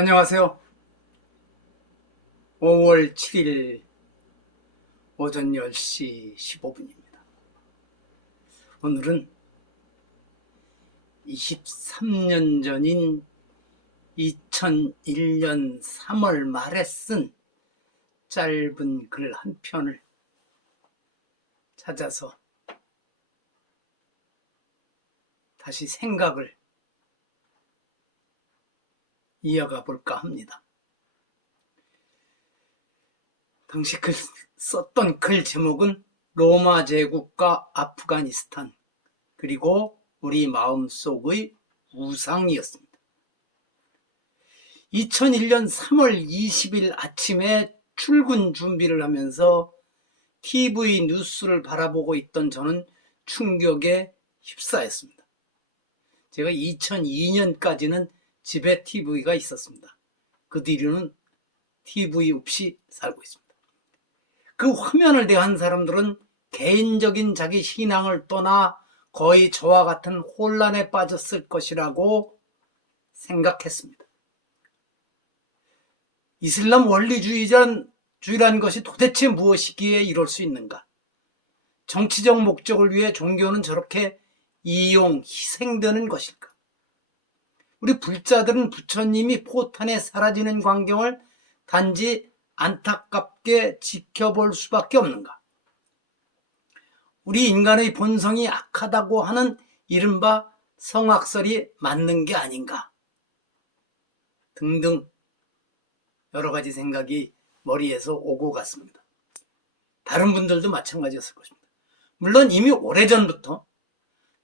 안녕하세요. 5월 7일 오전 10시 15분입니다. 오늘은 23년 전인 2001년 3월 말에 쓴 짧은 글 한 편을 찾아서 다시 생각을 이어가 볼까 합니다. 당시 썼던 글 제목은 로마 제국과 아프가니스탄 그리고 우리 마음속의 우상이었습니다. 2001년 3월 20일 아침에 출근 준비를 하면서 TV 뉴스를 바라보고 있던 저는 충격에 휩싸였습니다. 제가 2002년까지는 집에 TV가 있었습니다. 그 뒤로는 TV 없이 살고 있습니다. 그 화면을 대한 사람들은 개인적인 자기 신앙을 떠나 거의 저와 같은 혼란에 빠졌을 것이라고 생각했습니다. 이슬람 원리주의란 것이 도대체 무엇이기에 이럴 수 있는가? 정치적 목적을 위해 종교는 저렇게 이용, 희생되는 것일까? 우리 불자들은 부처님이 포탄에 사라지는 광경을 단지 안타깝게 지켜볼 수밖에 없는가? 우리 인간의 본성이 악하다고 하는 이른바 성악설이 맞는 게 아닌가? 등등 여러 가지 생각이 머리에서 오고 갔습니다. 다른 분들도 마찬가지였을 것입니다. 물론 이미 오래전부터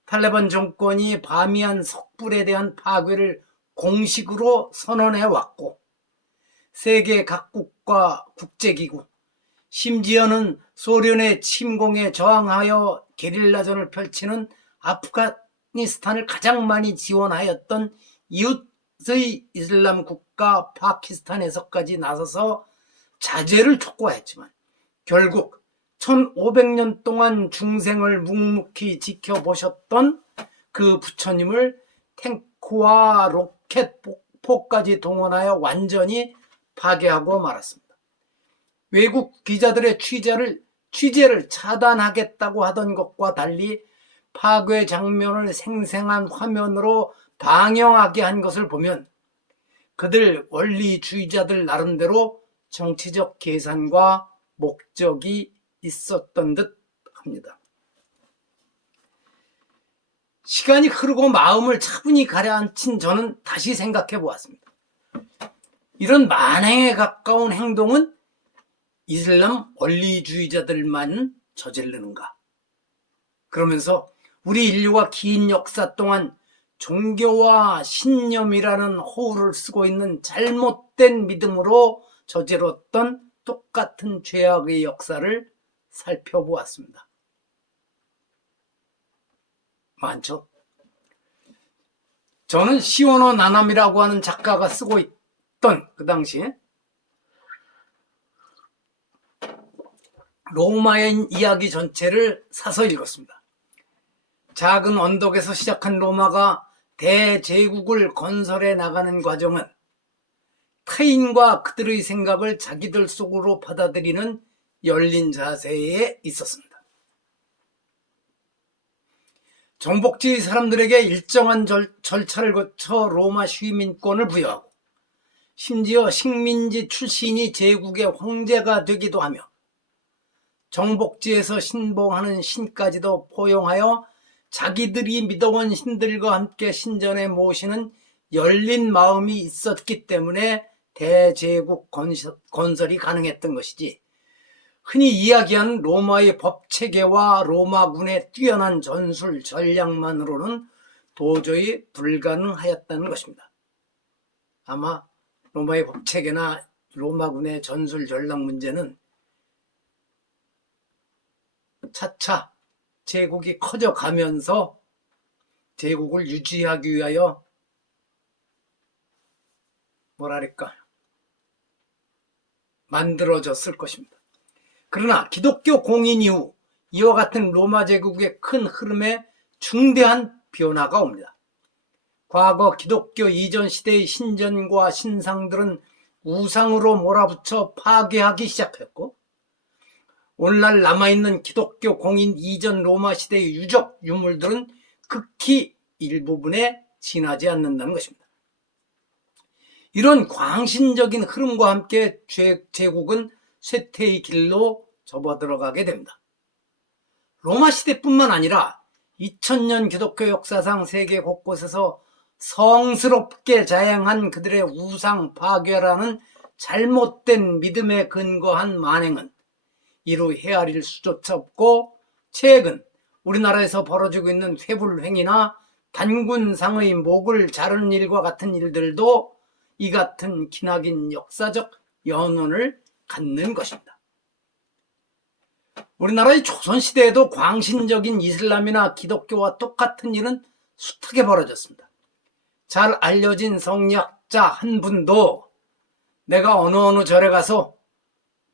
탈레반 정권이 바미안 석불에 대한 파괴를 공식으로 선언해왔고 세계 각국과 국제기구, 심지어는 소련의 침공에 저항하여 게릴라전을 펼치는 아프가니스탄을 가장 많이 지원하였던 이웃의 이슬람 국가 파키스탄에서까지 나서서 자제를 촉구했지만 결국 1500년 동안 중생을 묵묵히 지켜보셨던 그 부처님을 탱크와 로켓 폭까지 동원하여 완전히 파괴하고 말았습니다. 외국 기자들의 취재를 차단하겠다고 하던 것과 달리 파괴 장면을 생생한 화면으로 방영하게 한 것을 보면 그들 원리주의자들 나름대로 정치적 계산과 목적이 있었던 듯 합니다. 시간이 흐르고 마음을 차분히 가라앉힌 저는 다시 생각해 보았습니다. 이런 만행에 가까운 행동은 이슬람 원리주의자들만 저지르는가? 그러면서 우리 인류가 긴 역사 동안 종교와 신념이라는 호흡을 쓰고 있는 잘못된 믿음으로 저질렀던 똑같은 죄악의 역사를 살펴보았습니다. 많죠? 저는 시오노 나나미라고 하는 작가가 쓰고 있던 그 당시에 로마의 이야기 전체를 사서 읽었습니다. 작은 언덕에서 시작한 로마가 대제국을 건설해 나가는 과정은 타인과 그들의 생각을 자기들 속으로 받아들이는 열린 자세에 있었습니다. 정복지 사람들에게 일정한 절차를 거쳐 로마 시민권을 부여하고 심지어 식민지 출신이 제국의 황제가 되기도 하며 정복지에서 신봉하는 신까지도 포용하여 자기들이 믿어온 신들과 함께 신전에 모시는 열린 마음이 있었기 때문에 대제국 건설이 가능했던 것이지 흔히 이야기하는 로마의 법체계와 로마군의 뛰어난 전술 전략만으로는 도저히 불가능하였다는 것입니다. 아마 로마의 법체계나 로마군의 전술 전략 문제는 차차 제국이 커져가면서 제국을 유지하기 위하여 만들어졌을 것입니다. 그러나 기독교 공인 이후 이와 같은 로마 제국의 큰 흐름에 중대한 변화가 옵니다. 과거 기독교 이전 시대의 신전과 신상들은 우상으로 몰아붙여 파괴하기 시작했고, 오늘날 남아있는 기독교 공인 이전 로마 시대의 유적 유물들은 극히 일부분에 지나지 않는다는 것입니다. 이런 광신적인 흐름과 함께 제국은 쇠퇴의 길로 접어들어가게 됩니다. 로마 시대뿐만 아니라 2000년 기독교 역사상 세계 곳곳에서 성스럽게 자행한 그들의 우상 파괴라는 잘못된 믿음에 근거한 만행은 이루 헤아릴 수조차 없고, 최근 우리나라에서 벌어지고 있는 회불행위나 단군상의 목을 자르는 일과 같은 일들도 이 같은 기나긴 역사적 연원을 갖는 것입니다. 우리나라의 조선시대에도 광신적인 이슬람이나 기독교와 똑같은 일은 숱하게 벌어졌습니다. 잘 알려진 성리학자 한 분도 내가 어느 절에 가서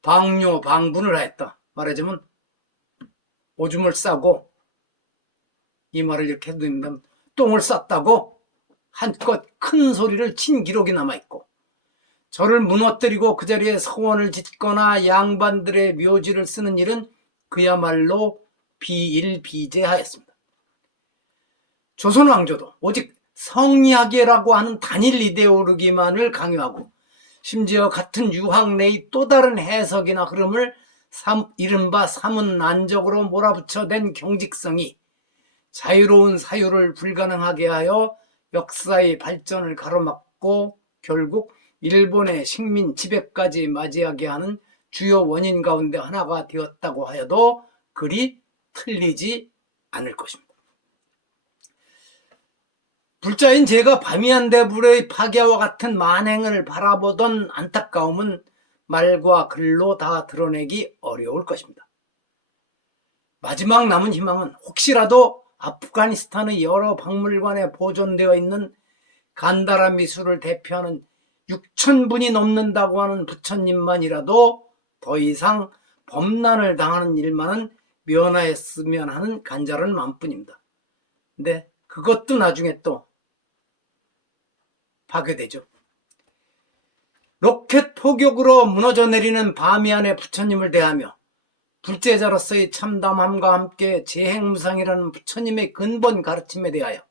방뇨방분을 했다, 말하자면 오줌을 싸고, 이 말을 이렇게 해도 됩니다, 똥을 쌌다고 한껏 큰 소리를 친 기록이 남아있고, 절을 무너뜨리고 그 자리에 서원을 짓거나 양반들의 묘지를 쓰는 일은 그야말로 비일비재하였습니다. 조선 왕조도 오직 성리학이라고 하는 단일 이데올로기만을 강요하고, 심지어 같은 유학 내의 또 다른 해석이나 흐름을 이른바 사문난적으로 몰아붙여댄 경직성이 자유로운 사유를 불가능하게 하여 역사의 발전을 가로막고 결국 일본의 식민 지배까지 맞이하게 하는 주요 원인 가운데 하나가 되었다고 하여도 그리 틀리지 않을 것입니다. 불자인 제가 바미안대불의 파괴와 같은 만행을 바라보던 안타까움은 말과 글로 다 드러내기 어려울 것입니다. 마지막 남은 희망은 혹시라도 아프가니스탄의 여러 박물관에 보존되어 있는 간다라 미술을 대표하는 6,000분이 넘는다고 하는 부처님만이라도 더 이상 범난을 당하는 일만은 면하였으면 하는 간절한 마음뿐입니다. 근데 그것도 나중에 또 파괴되죠. 로켓 포격으로 무너져 내리는 바미안의 부처님을 대하며 불제자로서의 참담함과 함께 재행무상이라는 부처님의 근본 가르침에 대하여,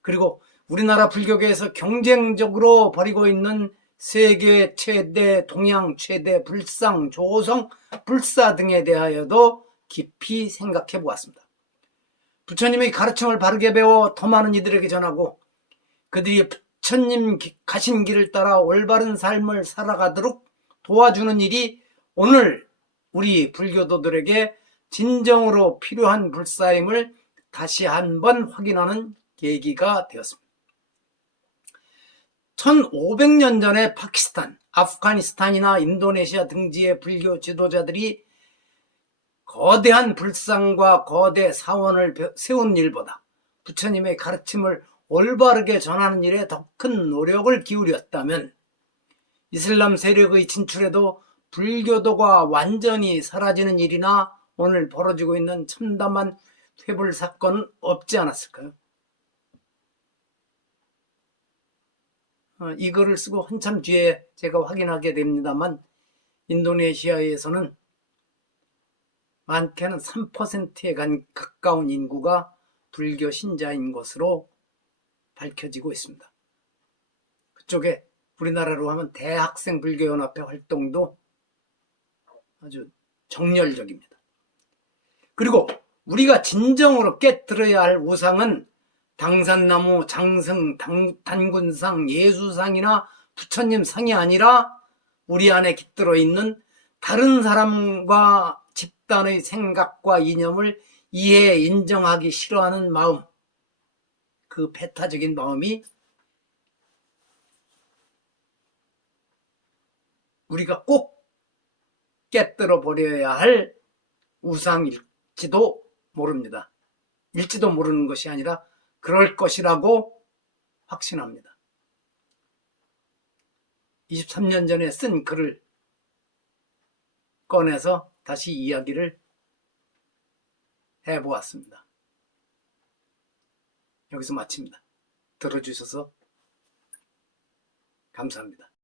그리고 우리나라 불교계에서 경쟁적으로 벌이고 있는 세계 최대, 동양 최대 불상, 조성, 불사 등에 대하여도 깊이 생각해 보았습니다. 부처님의 가르침을 바르게 배워 더 많은 이들에게 전하고 그들이 부처님 가신 길을 따라 올바른 삶을 살아가도록 도와주는 일이 오늘 우리 불교도들에게 진정으로 필요한 불사임을 다시 한번 확인하는 계기가 되었습니다. 1500년 전에 파키스탄, 아프가니스탄이나 인도네시아 등지의 불교 지도자들이 거대한 불상과 거대 사원을 세운 일보다 부처님의 가르침을 올바르게 전하는 일에 더 큰 노력을 기울였다면 이슬람 세력의 진출에도 불교도가 완전히 사라지는 일이나 오늘 벌어지고 있는 참담한 회불 사건은 없지 않았을까요? 이 글을 쓰고 한참 뒤에 제가 확인하게 됩니다만 인도네시아에서는 많게는 3%에 가까운 인구가 불교 신자인 것으로 밝혀지고 있습니다. 그쪽에 우리나라로 하면 대학생 불교연합회 활동도 아주 정열적입니다. 그리고 우리가 진정으로 깨뜨려야 할 우상은 당산나무, 장승, 단군상, 예수상이나 부처님 상이 아니라 우리 안에 깃들어 있는 다른 사람과 집단의 생각과 이념을 이해, 인정하기 싫어하는 마음, 그 배타적인 마음이 우리가 꼭 깨뜨려 버려야 할 우상일지도 모릅니다. 일지도 모르는 것이 아니라 그럴 것이라고 확신합니다. 23년 전에 쓴 글을 꺼내서 다시 이야기를 해보았습니다. 여기서 마칩니다. 들어주셔서 감사합니다.